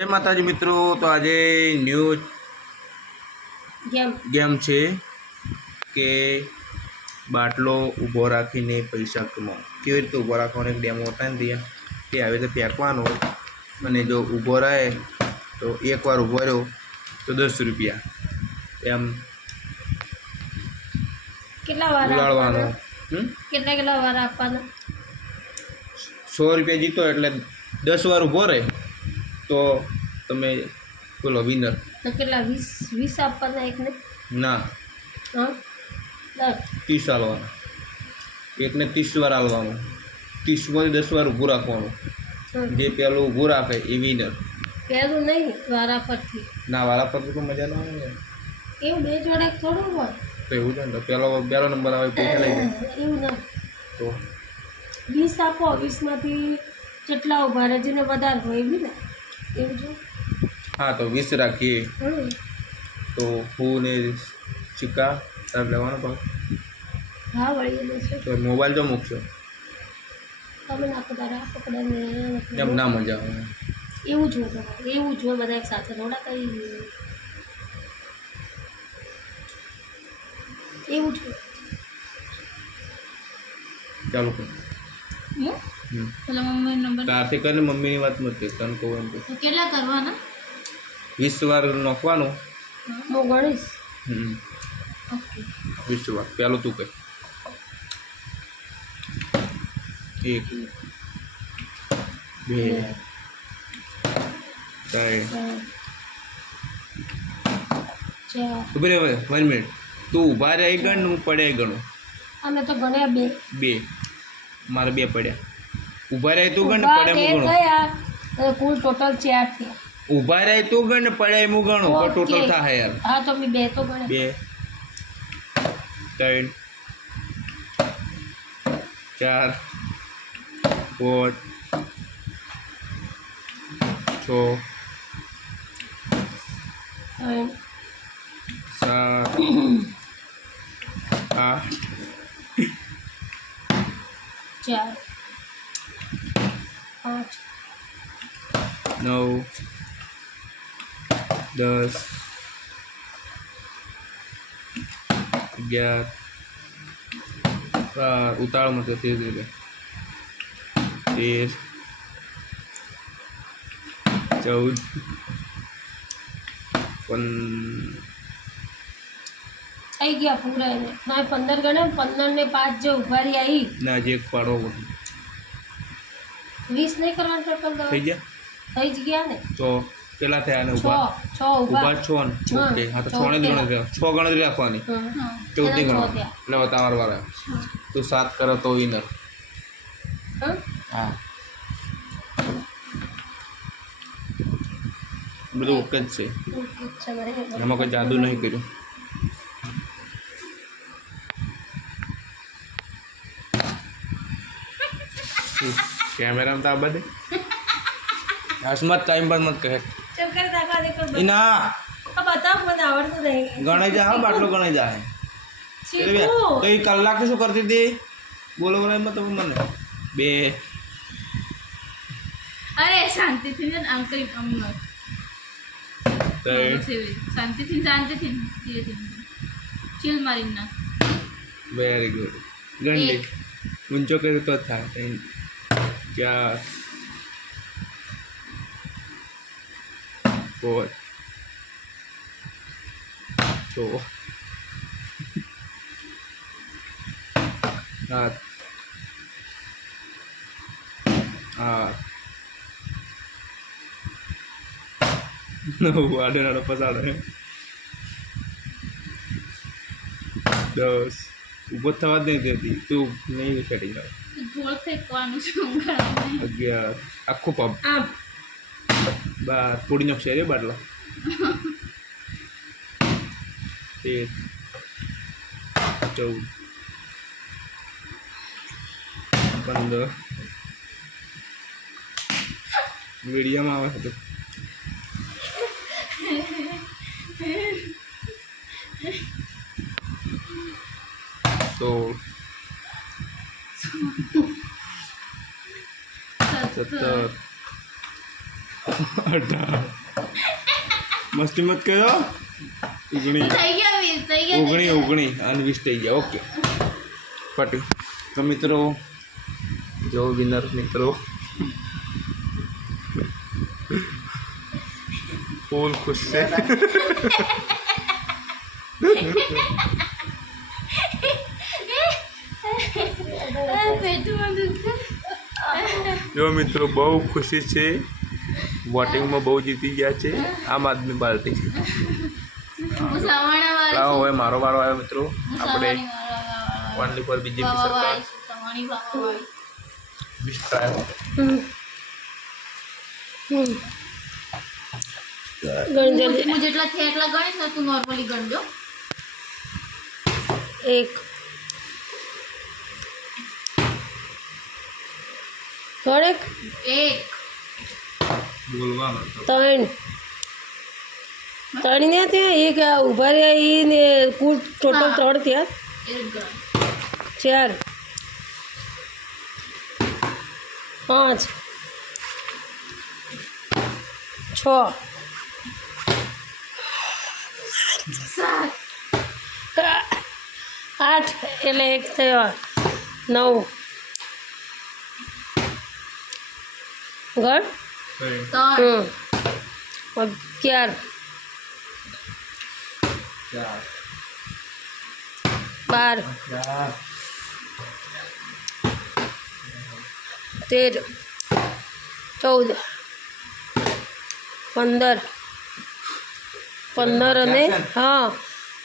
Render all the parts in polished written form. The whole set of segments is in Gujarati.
જય માતાજી મિત્રો, તો આજે ન્યૂ ગેમ છે કે બાટલો ઊભો રાખીને પૈસા કમાવો. કેવી રીતે ઊભો રાખવાનો એક ડેમો બતાવી દઈએ કે આવી રીતે ફેંકવાનો અને જો ઊભો રહે તો એકવાર ઊભો રહ્યો તો 10 રૂપિયા એમ કેટલા વાર ઉલાળવાનો. કેટલા વાર આપવાના? 100 રૂપિયા જીતો એટલે 10 વાર ઊભો રહે તો તમે બોલો વિનર. તો કેટલા 20 આપવાના એકને? ના, હા 30 હાલવાના. એકને 30 વાર હાલવાનું. 30 માંથી 10 વાર ઊભું રાખવાનું. જે પહેલું ઊભું રાખે એ વિનર. પહેલું નહીં, વારા પરથી. ના, વારા પરથી તો મજા ના આવે. એવું બે જોડે થોડું હોય. તો એવું છે ને, તો પહેલો નંબર આવે પૈસા લઈ જાય. એવું ના તો 20 આપો, 20 માંથી જેટલા ઉભા રહે જેને વધારે હોય એવી ને એવું જો. હા, તો 20 રાખીએ તો હું ને સિક્કા સાહેબ લેવાનો ભાવ. હા વળી એનો છે. તો મોબાઈલ જો મૂકશો તમે નાખો તારા પકડે ને એમ ના મજા આવે. એવું જો એવું જો બધા એક સાથે થોડા કરી એવું જો. ચાલુ કર. પેલા મમ્મી નંબર તારથી કરીને મમ્મીની વાત મત કર. તને કહું એમ તો કેટલા કરવાના? 20 વાર નાખવાનું. હું ગણીશ. ઓકે 20 વાર. પહેલું તું કહે. 1 2 3 ઉભી રહે. 1 મિનિટ. તું ઊભા રહી ગણ ને હું પડ્યા ગણું. અમે તો ગણ્યા 2. મારે 2 પડ્યા. ઊભા રહે તું ગણ ને પડ્યા હું ગણું. થયા કુલ ટોટલ 4 થયા. ઊભા રહે તું ગણ ને પડ્યા હું ગણું. તો ટોટલ થાય યાર. હા તો અમે 2 તો ગણ્યા. 2 3 4 5 6 7 8 4 5 9 10 11 ઉતાળ મત ધીરે ધીરે 13 14 થઈ ગયા પૂરા એને. ના 15 ગણ્યા, 15 ને 5 જે ઉભારી આવી. ના જે પાડો 20 નહીં કરવાનું ટોટલ થઈ ગયા. થઈ જ ગયા ને. તો કેટલા થયા ને 6 ઉભા? 6 ઉભા 6 ને. ઓકે, હા તો 6 ને ગણતરી 6 ગણતરી રાખવાની. 14 ની ગણવાની એટલે તમાર વાળા. તું 7 કરો તો વિનર. હા, બધું ઓકે જ છે. એમાં કોઈ જાદુ નહીં કર્યું. કેમેરામાં તો આ બધે હસમત ટાઈમ પર મત કહે. ના બતાવ મને આવડતું નહીં. ગણાઈ જાય. હા, બાટલો ગણાઈ જાય. તો એ કલાક શું કરતી હતી? બોલો બોલો એમાં તમે મને 2 અરે શાંતિથી ને આમ કરી આમ શાંતિથી ધીરે ચીલ મારી ના. Very good. ગણડી ઊંચો કર્યો તો થાય. 4 4 6 7 8 9 આડે પસાડે 10 ઊભો થવા જ નહીં દેતી તું. નહીં ચડી જાય. ગોળ ફેંકવાનું છે 11 આખું પબ 12 થોડી નકશે રે બાટલા 13 14 15 વીડિયામાં આવે છે. 16 17 18 મસ્તી મત કરો. 19 થઈ ગયા 20 થઈ ગયા 19 અને 20 થઈ ગયા. ઓકે પટ્યું. તો મિત્રો જો વિનર મિત્રો ફૂલ ખુશ છે. પેટમાં દુખે. જો મિત્રો બહુ ખુશી છે. વોટિંગમાં બહુ જીતી ગયા છે આમ આદમી પાર્ટી. મુસાવાણા લાવો હવે મારો વારો આવ્યો મિત્રો. આપણે મુસાવાણી ઓનલી ફોર બીજેપી સરકાર વિસ્ટાર. હું જેટલા થયા એટલા ગણીશ ને તું નોર્મલી ગણજો. 1 ગણેક 1 બોલવાનો તો 3 ને ત્યાં એક આ ઊભા રહ્યા ઈ ને કુલ ટોટલ 3 થયા. 1 ગણ 4 5 6 8 એટલે 1 થયો. 9 ગણ 3 11 12 13 14 15 અને હા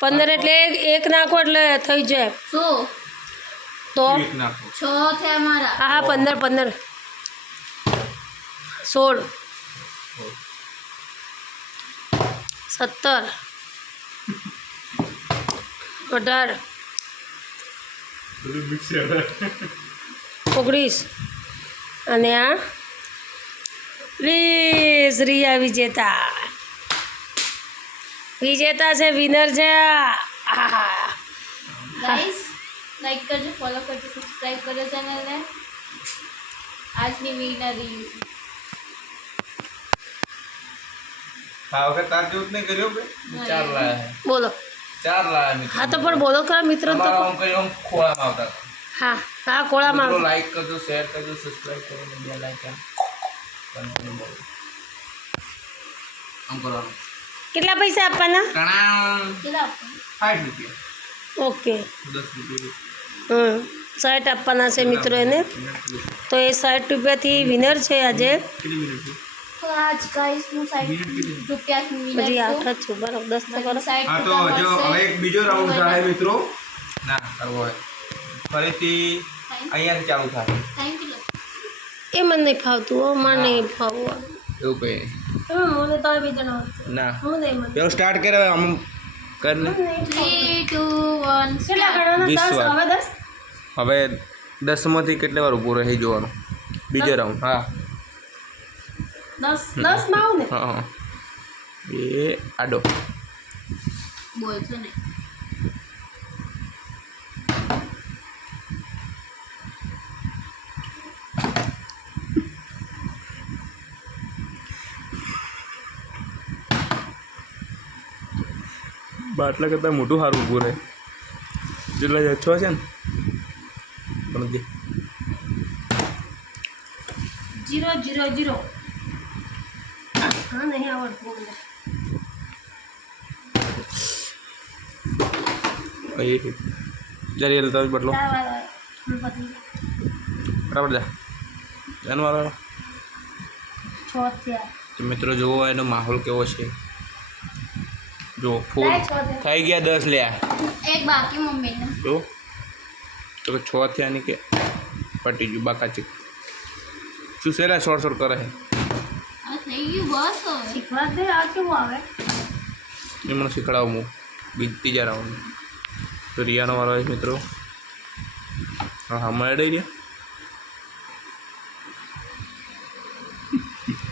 15 એટલે એક નાખો એટલે થઈ જાય. શું તો 6 થયા મારા. હા 15 16 17 18 19 અને આ 20. રિયા વિજેતા છે, વિનર છે. ગાઈસ લાઈક કરજો, ફોલો કરજો, સબસ્ક્રાઇબ કરજો ચેનલને. આજની વિનર હા વખત તાર જેવું જ નહીં કર્યું બે 4 લાયા હે. બોલો. 4 લાયા મિત્રો. હા તો પણ બોલો ખરા મિત્રો તો. તમારા આમ કઈ આમ ખોળામાં આવતા હતા. હા હા કોળામાં મિત્રો લાઈક કરજો, શેર કરજો, સબસ્ક્રાઇબ કરો ને બે લાઈક આમ કરવાનું. કેટલા પૈસા આપવાના? કણા કેટલા 60 રૂપિયા. ઓકે 10 રૂપિયા 60 આપવાના છે મિત્રો એને. તો એ 60 રૂપિયાથી વિનર છે આજે. કેટલી મિનિટ છે? તો આજ ગાઈસ હું 60 રૂપિયાથી વિનર હજી છું. 8 જ છું બરાબર 10 તો કરો. 60 હા તો જો હવે એક બીજો રાઉન્ડ થાય મિત્રો. ના કરવો હોય ફરીથી અહીંયાથી ચાલુ થાય. ટાઈમ કેટલો? એ મને નહીં ફાવતું હો, મને નહીં ફાવવું. એવું કઈ મને તો બી જણાવો. ના હું નહીં મને. પેલો સ્ટાર્ટ કરે આમ કરને. 3 2 1 કેટલા ગણવાના? 20 10 વાર. હવે 10. હવે 10 માંથી કેટલી વાર ઊભું રહી જોવાનું. બીજો રાઉન્ડ. હા 10 માં આવું ને. હા એ આડો. બોલছো ને. બાટલા કરતાં મોટું સારું ઊભું રહે. જેટલા 6 છે ને પણ જે 0 0 0. હા નહીં આવડતું મને. એ જરી એટલે તમે બદલો વાર પતી બરાબર જા જાનવાર 6 થયા. તો મિત્રો જુઓ એનો માહોલ કેવો છે. જો ફૂલ થઈ ગયા 10 લ્યા એક બાકી મમ્મીને. જો તો 6 થયા ની કે પટી ગયું બાકાચી. શું સેલા શોર્ટ કરે છે આ થઈ ગયું બસ હવે. શીખવા દે. આ કેવું આવે? એ મને શીખડાવું હું બીજા રાઉન્ડ. તો રિયાનો વાળો છે મિત્રો. હા હા મળે દઈ રહ્યા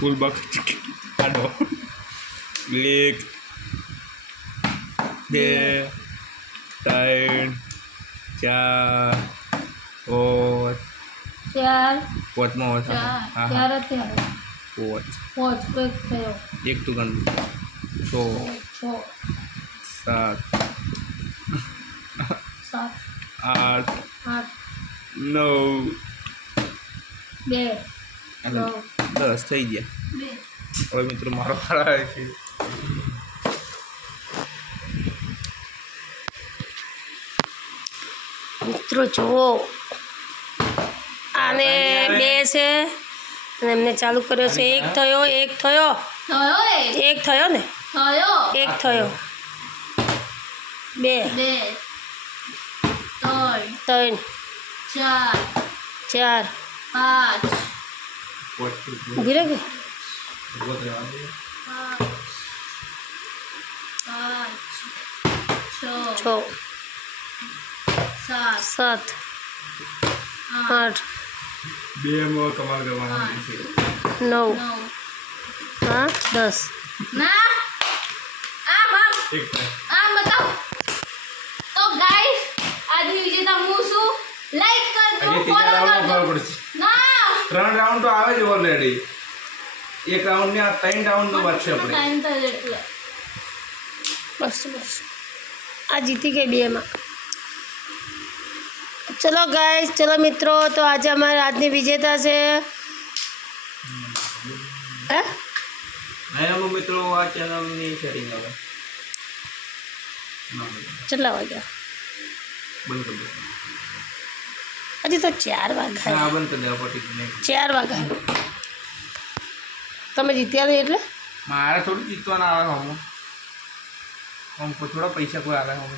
ફૂલ બોક્સ આડો. 1 2 3 4 5 4 પાંચમો ચાર. હા 4 થયા. પાંચ પાંચ એક થયો એક તો ગણ છ 6 સાત 7 આઠ 8 નવ 2 અને 10 થઈ ગયા. બે હવે મિત્રો મારો વારો આવે છે. મિત્રો જુઓ આને 2 છે અને એમને ચાલુ કર્યો છે. એક થયો થયો એ એક થયો ને થયો એક થયો 2 બે ત્રણ 3 ચાર 4 પાંચ ઊભી રહે કે પાંચ છ 6 સાત 7 આઠ 8 બે માં કમાલ કરવાનું છે. 9 નવ 10 ના આમ એક થાય. આમ બતાવ તો ગાઈસ આજની વિજેતા હું છું. લાઈક કરજો હજી ફોલો ત્રીજા રાઉન્ડમાં કરજો ખબર પડશે. ના 3 રાઉન્ડ તો આવે જ ઓલરેડી. એક રાઉન્ડ ને આ 3 રાઉન્ડ નો વાત છે આપણે. ટાઈમ થાય એટલે બસ આ જીતી ગઈ 2 માં. ચલો ગાઈસ ચલો મિત્રો તો આજે અમારે આજની વિજેતા છે હે નયા મિત્રો આ ચેનલની સેટિંગ આવે. કેટલા વાગ્યા બંધ કરી દો. હજી તો 4 વાગ્યા ના બંધ કરી દો પટી નહીં. 4 વાગ્યા તમે જીત્યા નહીં એટલે મારે થોડું જીતવાના આવે હમ થોડા પૈસા કોઈ આવે હમ